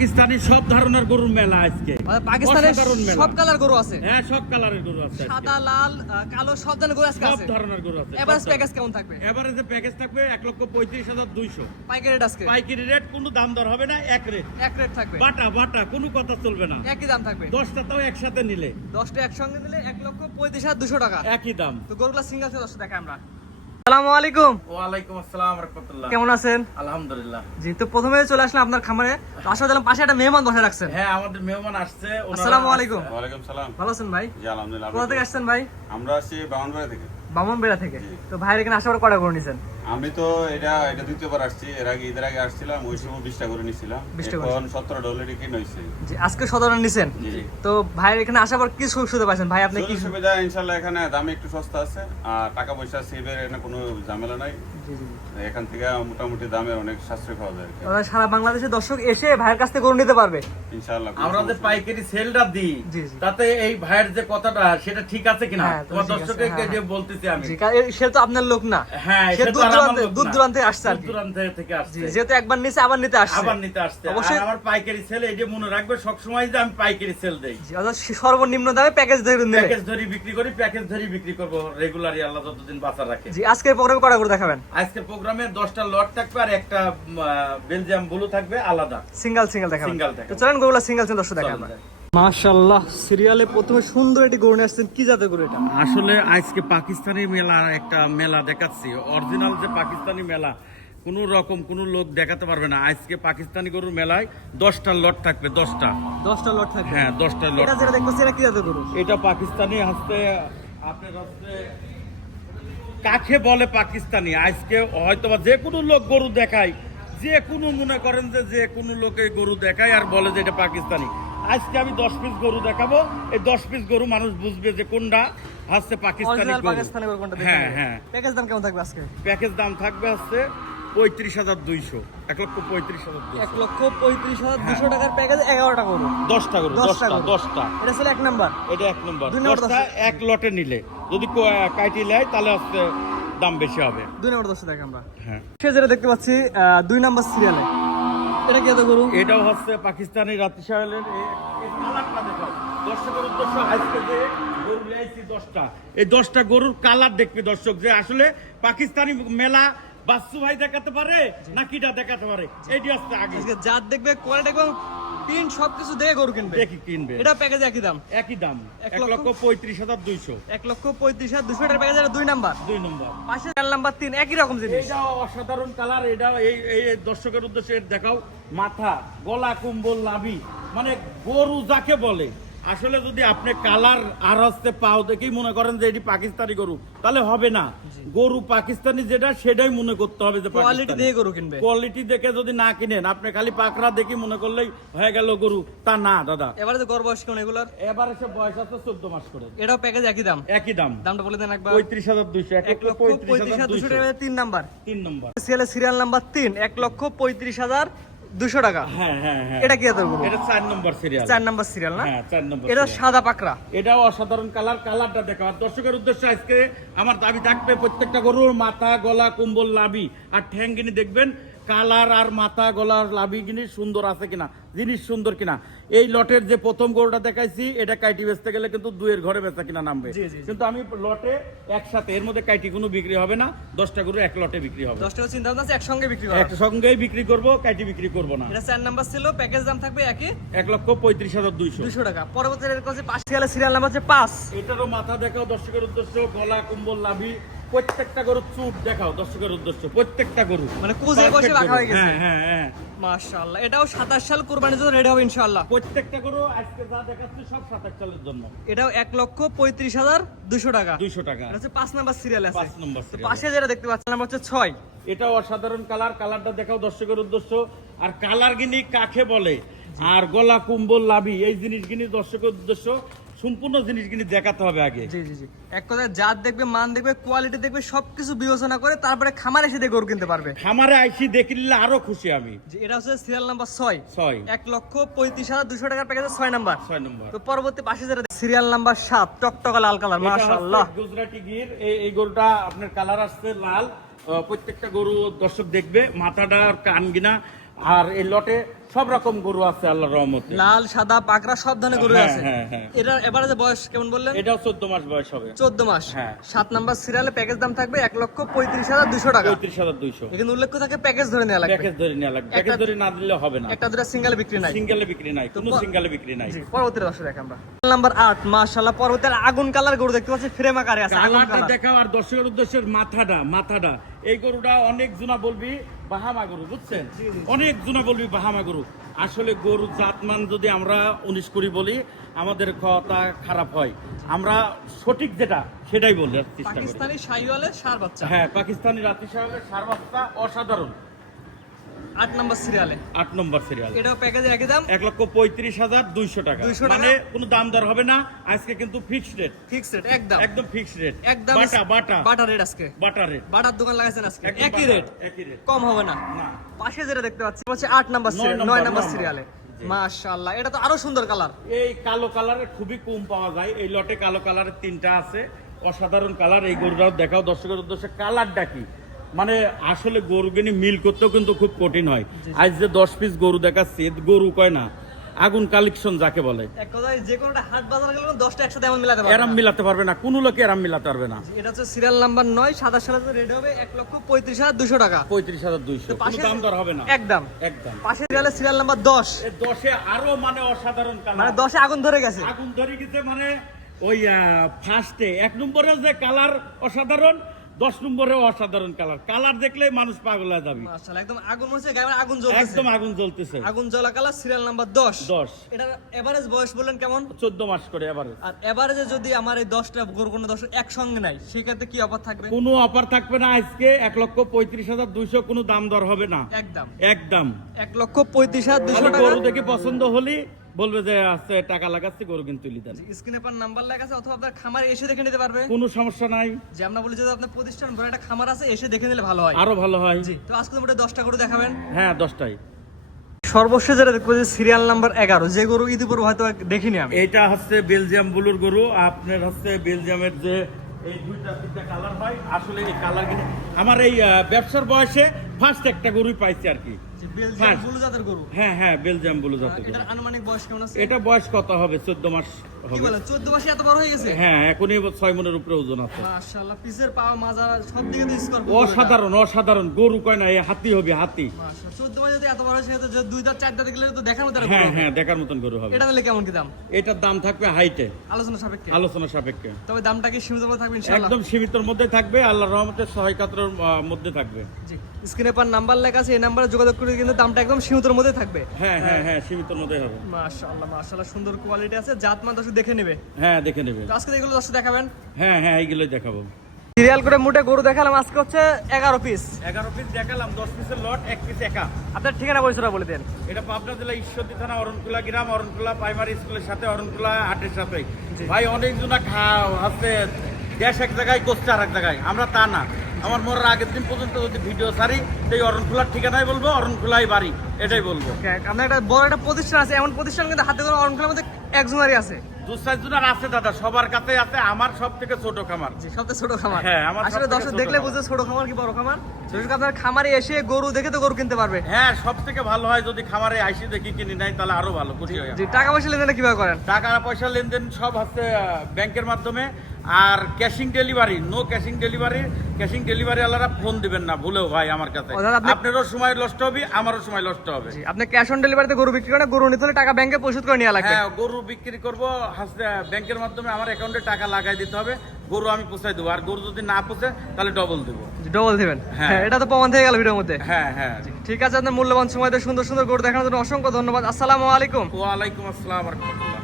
পাকিস্তানি সব ধরনের গরুর মেলা আজকে। পাকিস্তানের অসাধারণ মেলা। সব কালার গরু আছে, হ্যাঁ সব কালারের গরু আছে আজকে। সাদা লাল কালো সব ধরনের গরু আজকে সব আছে। ধরনের গরু আছে। এভারেজ প্যাকেজ কেমন থাকবে? এভারেজে প্যাকেজ থাকবে 1,35,200। পাইকারি রেট আজকে পাইকারি রেট কোনো দাম দর হবে না, এক রেট। এক রেট থাকবে, বাটা বাটা কোনো কথা চলবে না। একই দাম থাকবে। 10টা তাও একসাথে নিলে 10টা একসঙ্গে নিলে 1,35,200 টাকা। একই দাম। তো গরুগুলা সিঙ্গেল থেকে 10টা দেখাই আমরা। আসসালামু আলাইকুম। ওয়ালাইকুম আসসালাম রাহমাতুল্লাহ। কেমন আছেন? আলহামদুলিল্লাহ। জি, তো প্রথমে চলে আসলাম আপনার খামারে। তো আসলে দেখলাম পাশে একটা মেহমান বসে রাখছেন। হ্যাঁ আমাদের মেহমান আসছে। আসসালামু আলাইকুম। ওয়ালাইকুম সালাম। ভালো আছেন ভাই? জি আলহামদুলিল্লাহ। কোথা থেকে আসছেন ভাই? আমরা আছি বামনবাড়ি থেকে। বামনবেড়া থেকে। তো ভাইয়ের এখানে আসার পর কটা গরু নিছেন? আমি তো এটা দ্বিতীয়বার আসছি। এর আগে ঈদের আগে আসছিলাম, ওই সময় 20টা করে নিছিলাম। 20টা করে। এখন 17টা অলরেডি কিনে হইছে। জি, আজকে সাধারণ নিছেন। জি। তো ভাইয়ের এখানে আসার পর কি সুযোগ সুবিধা পাচ্ছেন ভাই? আপনি কি সুযোগ সুবিধা ইনশাআল্লাহ এখানে দামে একটু সস্তা আছে, আর টাকা পয়সা সেভের এখানে কোনো ঝামেলা নাই। জি জি। এখান থেকে মোটামুটি দামে অনেক সাশ্রয় পাওয়া যায় আর কি। ওরা সারা বাংলাদেশের দর্শক এসে ভাইয়ের কাছ থেকে গরু নিতে পারবে ইনশাআল্লাহ। আমরা যে পাইকারি সেলটা দিই জি, জি। তাতে এই ভাইয়ের যে কথাটা সেটা ঠিক আছে কিনা হ্যাঁ, তোমার ঠিক আছে, দর্শককে হ্যাঁ, যে হ্যাঁ। বলতেছি আমি। জি, সে তো আপনার লোক না। হ্যাঁ সে সেটা দূর আর আমার লোক দূর না। দূরান্তে আসছে আর দূর কি। দূরান্ত থেকে আসছে। জি, যেহেতু একবার নিছে আবার নিতে আসছে। আবার নিতে আসছে। অবশ্যই। আর আমার পাইকারি সেল এই যে মনে রাখবে সব সময় যে আমি পাইকারি সেল দেই। জি, অর্থাৎ সর্বনিম্ন দামে প্যাকেজ ধরে নেবে। প্যাকেজ ধরি বিক্রি করি, প্যাকেজ ধরি বিক্রি করব রেগুলারই আল্লাহ যতদিন বাঁচা রাখে। জি, আজকের প্রোগ্রামে কটা করে দেখাবেন? আজকের প্রোগ্রামে 10টা লট থাকবে আর একটা বেলজিয়াম ব্লু থাকবে আলাদা। সিঙ্গেল দেখাবেন। সিঙ্গেল দেখাবো। তো চলেন গরুগুলা সিঙ্গেল দর্শক দেখাই আমরা। মাশাআল্লাহ, সিরিয়ালে প্রথমে সুন্দর একটি গরু নিয়ে আসছেন। কি জাতের গরু এটা? আসলে আজকে পাকিস্তানি মেলা, একটা মেলা দেখাচ্ছি। অরিজিনাল যে পাকিস্তানি মেলা কোন রকম কোন লোক দেখাতে পারবে না। আজকে পাকিস্তানি গরুর মেলায় 10টা লট থাকবে, 10টা। 10টা লট থাকবে। হ্যাঁ 10টা লট। এটা যেটা দেখতেছি এটা কি জাতের গরু? এটা পাকিস্তানি হচ্ছে আপনার হচ্ছে কাকে বলে পাকিস্তানি। আজকে হয়তো বা যে কোনো লোক গরু দেখায়, যে কোনো মনে করেন যে কোনো লোকে গরু দেখায় আর বলে যে এটা পাকিস্তানি। আজকে আমি 10 পিস গরু দেখাবো, এই 10 পিস গরু মানুষ বুঝবে যে কোনটা হচ্ছে পাকিস্তানি অরিজিনাল গরু। পাকিস্তানি গরু কোনটা? হ্যাঁ হ্যাঁ। প্যাকেজ দাম কেমন থাকবে আজকে? প্যাকেজ দাম থাকবে হচ্ছে 35,200, 1,35,200। 1,35,200 টাকার প্যাকেজ 11টা গরু। 10টা গরু, 10টা 10টা গরু। 10টা। এটা ছিল 1 নাম্বার। এটা 1 নম্বর। 2 নম্বর 10টা এক লটে নিলে যদি কাইটি নেয় তাহলে হচ্ছে দাম বেশি হবে। 2 নম্বর দর্শক দেখাই আমরা। হ্যাঁ সে যেটা দেখতে পাচ্ছি 2 নাম্বার সিরিয়ালে, এটা কি জাতের গরু? এটাও হচ্ছে পাকিস্তানি রাতি সাহেলের। এই কালারটা দেখাও দর্শকের উদ্দেশ্য। আজকে যে গরু নিয়েছি 10টা, এই 10টা গরুর কালার দেখবে দর্শক, যে আসলে পাকিস্তানি মেলা বাচ্চু ভাই দেখাতে পারে না কিটা দেখাতে পারে। এইটি আসছে আগে। আজকে জাত দেখবে, কোয়ালিটি এবং প্রিন্ট সবকিছু দেখে গরু কিনবে। দেখি কিনবে। এটা প্যাকেজ একই দাম। একই দাম 1,35,200 1,35,200। টাকার প্যাকেজ। এটা 2 নাম্বার। 2 নম্বর। পাশে 4 নাম্বার 3 একই রকম জিনিস। এটাও অসাধারণ কালার। এটাও এই দর্শকের উদ্দেশ্যে দেখাও। মাথা, গলা, কুম্বল, নাভি, মানে গরু যাকে বলে আসলে যদি আপনি কালার আর হচ্ছে পাও দেখেই মনে করেন যে এটি পাকিস্তানি গরু, তাহলে হবে না। গরু পাকিস্তানি যেটা সেটাই মনে করতে হবে যে কোয়ালিটি দেখে গরু কিনবে। কোয়ালিটি দেখে যদি না কিনেন, আপনি খালি পাকড়া দেখে মনে করলেই হয়ে গেল গরু, তা না দাদা। এবারে তো গড় বয়স কেমন এগুলার? এবারে সে বয়স আছে 14 মাস করে। এটাও প্যাকেজ একই দাম। একই দাম। দামটা বলে দেন একবার। 35,200। 1,35,200 টাকা 3 নাম্বার। 3 নম্বর। সিরিয়াল নাম্বার 3 1,35,200 টাকা। হ্যাঁ হ্যাঁ হ্যাঁ। এটা কি জাতের গরু? এটা 4 নম্বর সিরিয়াল। 4 নাম্বার সিরিয়াল না? হ্যাঁ 4 নম্বর। এটা সাদা পাকড়া। এটাও অসাধারণ কালার। কালারটা দেখো। আর দর্শকের উদ্দেশ্যে আজকে আমার দাবি থাকবে প্রত্যেকটা গরুর মাথা, গলা, কুম্বল, লাভি আর ঠ্যাংগিনি দেখবেন কালার আর মাথা, গলার, লাভিগিনি সুন্দর আছে কিনা, জিনিস সুন্দর কিনা। এই লটের যে প্রথম গরুটা দেখাইছি এটা কাইটি বেচতে গেলে কিন্তু 2-এর ঘরে বেচা কিনা নামবে। জি, জি, জি। কিন্তু আমি লটে একসাথে, এর মধ্যে কাইটি কোনো বিক্রি হবে না। 10টা গরু এক লটে বিক্রি হবে। 10 টাকা চিন্তা ভাবনা আছে একসঙ্গে বিক্রি করা। একসঙ্গেই বিক্রি করব, কাইটি বিক্রি করব না। এটা 4 নাম্বার ছিল, প্যাকেজ দাম থাকবে একই 1,35,200। 200 টাকা। পরবর্তী এর কাছে 5 সিরিয়াল নাম্বার হচ্ছে 5। এটারও মাথা দেখাও দর্শকের উদ্দেশ্য, গলা, কুম্বল, লাভি, প্রত্যেকটা গরুর চুট দেখাও দর্শকের উদ্দেশ্য। প্রত্যেকটা গরু মানে কুজে বসে রাখা হয়ে গেছে। হ্যাঁ হ্যাঁ হ্যাঁ। মাশাআল্লাহ, এটাও 27 সাল কুরবানির জন্য রেডি হবে ইনশাআল্লাহ। প্রত্যেকটা গরু আজকে যা দেখাচ্ছি সব 27 সালের জন্য। এটাও 1,35,200 টাকা। 200 টাকা। এটা হচ্ছে 5 নাম্বার সিরিয়াল আছে। 5 নম্বর তো সিরিয়াল। পাশে যেটা দেখতে পাচ্ছেন নাম্বার হচ্ছে 6। এটাও অসাধারণ কালার। কালারটা দেখাও দর্শকের উদ্দেশ্য। আর কালার গিনি কাকে বলে আর গলা, কুম্বল, লাভি এই জিনিসগুলি দর্শকের উদ্দেশ্য সম্পূর্ণ জিনিসগুলি দেখাতে হবে আগে। জি জি জি। এক কথায় জাত দেখবে, মান দেখবে, কোয়ালিটি দেখবে, সবকিছু বিবেচনা করে তারপরে খামারে এসে দিয়ে গরু কিনতে পারবে। খামারে আইসি দেখলে আরো খুশি আমি। জি, এটা হচ্ছে সিরিয়াল নাম্বার 6। 6। 1,35,200 টাকার প্যাকেজে 6 নাম্বার। 6 নম্বর। তো পরবর্তী পাশে যেটা সিরিয়াল নাম্বার 7 টকটকা লাল কালার। এটা মাশাআল্লাহ, হচ্ছে গুজরাটি গির। এই গরুটা আপনার কালার আসছে লাল। প্রত্যেকটা গরু দর্শক দেখবে মাথাটা আর কানগিনা। আর এই লটে সব রকম গরু আছে আল্লাহর রহমতে। লাল সাদা পাকড়া সব ধরনের গরু হ্যাঁ, আছে। হ্যাঁ, হ্যাঁ। এটা এবারে বয়স কেমন বললেন? এটাও 14 মাস বয়স হবে। 14 মাস। হ্যাঁ। 7 নাম্বার সিরিয়ালে প্যাকেজ দাম থাকবে 1,35,200 টাকা। 35,200 এখানে উল্লেখ থাকে প্যাকেজ ধরে নেওয়া লাগবে। প্যাকেজ ধরে নেওয়া লাগবে, প্যাকেজ ধরে না দিলে হবে না। একটা দুটো সিঙ্গেল বিক্রি নাই। সিঙ্গেলে বিক্রি নাই, কোনো সিঙ্গেলে বিক্রি নাই। জি, পরবর্তী দর্শক দেখ আমরা নাম্বার 8 মাশাআল্লাহ পরবর্তীতে আগুন কালার গরু দেখতে পাচ্ছি, ফ্রেম আকারে আছে আগুন কালারটা কালার। দেখাও আর দর্শকের উদ্দেশ্যের মাথাটা এই গরুটা অনেক জনা বলবি বাহামা গরু, বুঝছেন? অনেক জনা বলবি বাহামা গরু। আসলে গরু জাতমান যদি আমরা 19 করি বলি আমাদের কথা খারাপ হয়। আমরা সঠিক যেটা সেটাই বলার চেষ্টা করি। পাকিস্তানি শাহিওয়ালের ষাঁড় বাচ্চা। হ্যাঁ, পাকিস্তানি রাতি সাহেবের ষাঁড় বাচ্চা অসাধারণ। 8 নাম্বার সিরিয়ালে 8 নম্বর সিরিয়াল। এটাও প্যাকেজের একই দাম 1,35,200 টাকা। 200 টাকা। মানে কোনো দাম দর হবে না আজকে, কিন্তু ফিক্সড রেট, ফিক্সড রেট একদম একদম ফিক্সড রেট। একদম বাটা বাটার রেট আজকে। বাটার রেট, বাটার দোকান লাগাইছেন আজকে একদম একই বাটার, রেট, একই রেট। কম হবে না। না। পাশে যেটা দেখতে পাচ্ছি হচ্ছে 8 নাম্বার সিরিয়াল, 9 9 নাম্বার নম্বর। সিরিয়ালে। জি। মাশাআল্লাহ এটা তো আরো সুন্দর কালার। এই কালো কালারের খুবই কম পাওয়া যায়, এই লটে কালো কালারের 3টা আছে, অসাধারণ কালার। এই গরুটাও দেখাও দর্শকের উদ্দেশ্যে, কালারটা কি মানে আসলে গরুকে মিল করতেও কিন্তু খুব কঠিন হয়। আজ যে 10 পিস গরু দেখাচ্ছি, এ গরু কয় না, আগুন কালেকশন যাকে বলে। এক কথায় যে কোনোটা হাট বাজার গেলে 10টা একসাথে এমন মিলাতে পারবে এরাম না। মিলাতে পারবে না, কোনো লোকে এরাম মিলাতে পারবে না। এটা হচ্ছে সিরিয়াল নাম্বার 9 সাদা সাদা রেড হবে 1,35,200 টাকা। 35,200, কোনো দাম দর হবে না একদম। একদম। পাশে সিরিয়ালে সিরিয়াল নাম্বার 10 এই 10-এ আরো মানে অসাধারণ মানে কালার, 10 এ আগুন ধরে গেছে। আগুন ধরে গেছে। মানে ওই ফার্স্টে 1 নম্বরে যে কালার অসাধারণ, 10 নম্বরে অসাধারণ কালার। কালার দেখলে মানুষ পাগল হয়ে যাবে। মাশাআল্লাহ একদম আগুন হচ্ছে, গায়ে আগুন জ্বলতেছে। একদম আগুন জ্বলতেছে। আগুন জ্বলা কালার সিরিয়াল নাম্বার 10। 10 এটার এভারেজ বয়স বললেন কেমন? 14 মাস করে এবারে। আর এভারেজে যদি আমার এই 10টা গরু কোনো 10 একসঙ্গে নাই সেক্ষেত্রে কি অফার থাকবে? কোনো অফার থাকবে না আজকে। 1,35,200, কোনো দাম দর হবে না একদম একদম। 1,35,200 খালি টাকা। গরু দেখে পছন্দ হলি বলবে যে আছে টাকা লাগাচ্ছে, গরু কিন্তু তুলি দেন। স্ক্রিনে পার নাম্বার লেখা আছে, অথবা আপনার খামারে এসে দেখে নিতে পারবে। কোনো সমস্যা নাই। যে আমরা বলি যদি আপনার প্রতিষ্ঠান বড় একটা খামার আছে এসে দেখে নিলে ভালো হয়। আরো ভালো হয়। জি, তো আজকে মোটে 10টা গরু দেখাবেন। হ্যাঁ, 10টাই। সর্বশেষ যেটা দেখবো যে সিরিয়াল নাম্বার 11, যে গরু ইতিপূর্বে হয়তো দেখিনি আমি। এটা হচ্ছে বেলজিয়াম বুলুর গরু। আপনার হচ্ছে বেলজিয়ামের যে এই 2টা কালার হয়, আসলে এই কালার কিনে আমার এই ব্যবসার বয়সে ফার্স্ট একটা গরুই পাইছি আর কি। যে বেলজিয়াম হ্যাঁ। বুলু জাতের গরু। হ্যাঁ হ্যাঁ, বেলজিয়াম বুলু জাতের গরু। এটার আনুমানিক বয়স কেমন আছে? এটা বয়স কত হবে? 14 মাস কি হবে। বলেন 14 মাসে এত বড় হয়ে গেছে? হ্যাঁ, এখনই 6 মনের উপরে ওজন আছে। মাশাআল্লাহ পিসের পা মাজা সব দিকে তো স্কোর। অসাধারণ অসাধারণ গরু, কয় না এই হাতি হবে, হাতি। মাশাআল্লাহ 14 মাসে যদি এত বড় হয়েছে তো যে 2 দাঁত 4 দাঁত গেলে তো দেখার মতো একটা গরু হ্যাঁ হবে। হ্যাঁ, দেখার মতন গরু হবে। এটা নিলে কেমন কি দাম? এটার দাম থাকবে হাইটে, আলোচনা সাপেক্ষে। আলোচনা সাপেক্ষে। তবে দামটা কি সীমিত থাকবে ইনশাআল্লাহ? একদম সীমিতর মধ্যে থাকবে, আল্লাহর রহমতের সহায়তার মধ্যে থাকবে। জি, স্ক্রিনে পার নাম্বার লেখা আছে, এই নাম্বারে যোগাযোগ করে কিন্তু দামটা একদম সীমিতর মধ্যে থাকবে। হ্যাঁ হ্যাঁ হ্যাঁ, সীমিতর মধ্যে হবে। মাশাআল্লাহ মাশাআল্লাহ সুন্দর কোয়ালিটি আছে, জাতমান দর্শক দেখে নেবে। হ্যাঁ, দেখে নেবে। তো আজকে এগুলো দর্শক দেখাবেন। হ্যাঁ হ্যাঁ, এইগুলোই দেখাবো। সিরিয়াল করে মোটে গরু দেখালাম, আজকে হচ্ছে 11 পিস। 11 পিস দেখালাম, 10 পিসের লট, 1 পিস একা। আপনার ঠিকানা পরিচয়টা বলে দেন। এটা পাবনা জেলা ঈশ্বরদী থানা অরণকুলা গ্রাম, অরণকুলা প্রাইমারি স্কুলের সাথে, অরণকুলা হাটের সাথে। ভাই অনেক জনা আছে দেশ এক জায়গায়, করছে আর এক জায়গায়, আমরা তা না। আমার মরার আগের দিন পর্যন্ত যদি ভিডিও ছাড়ি সেই অরণকুলার ঠিকানাই বলবো, অরণকুলাই বাড়ি, এটাই বলবো। আপনার একটা বড় একটা প্রতিষ্ঠান আছে, এমন প্রতিষ্ঠান কিন্তু হাতে করে অরণকুলার মধ্যে একজনেরই আছে। 2-4 জনের আছে দাদা, সবার কাছে আছে। আমার সব থেকে ছোট খামার। জি, সবচেয়ে ছোট খামার। হ্যাঁ, আমার আসলে সবথেকে দর্শক ছোট দেখলে খামার। বুঝে ছোট খামার কি বড় খামার। যদি আপনার খামারে এসে গরু দেখে তো গরু কিনতে পারবে। হ্যাঁ, সব থেকে ভালো হয় যদি খামারে আইসি দেখি কিনি নাই, তাহলে আরো ভালো, খুশি হয়। জি, টাকা পয়সা লেনদেন কিভাবে করেন? টাকা পয়সা লেনদেন সব হচ্ছে ব্যাংকের মাধ্যমে। আর cashing delivery, no cashing delivery. Cashing delivery আলারা ফোন দিবেন না ভুলেও ভাই আমার কাছে। ও দাদা, আপনি- আপনারও সময় নষ্ট হবে, আমারও সময় নষ্ট হবে। জি, আপনি ক্যাশ অন ডেলিভারিতে গরু বিক্রি করেন, গরু নিতে হলে টাকা ব্যাংকে পরিশোধ করে নেওয়া লাগবে। হ্যাঁ, গরু বিক্রি করবো ব্যাংকের মাধ্যমে, আমার অ্যাকাউন্টে টাকা লাগাই দিতে হবে, গরু আমি পৌঁছাই দেবো। আর গরু যদি না পৌঁছে তাহলে ডবল দেবো। ডবল দিবেন। হ্যাঁ। হ্যাঁ, এটা তো প্রমাণ থেকে গেল ভিডিওর মধ্যে। হ্যাঁ হ্যাঁ। ঠিক আছে, আপনার মূল্যবান সময় দিয়ে সুন্দর সুন্দর গরু দেখানোর জন্য অসংখ্য ধন্যবাদ। আসসালামু আলাইকুম। ওয়ালাইকুম আসসালাম ওয়া রাহমাতুল্লাহ।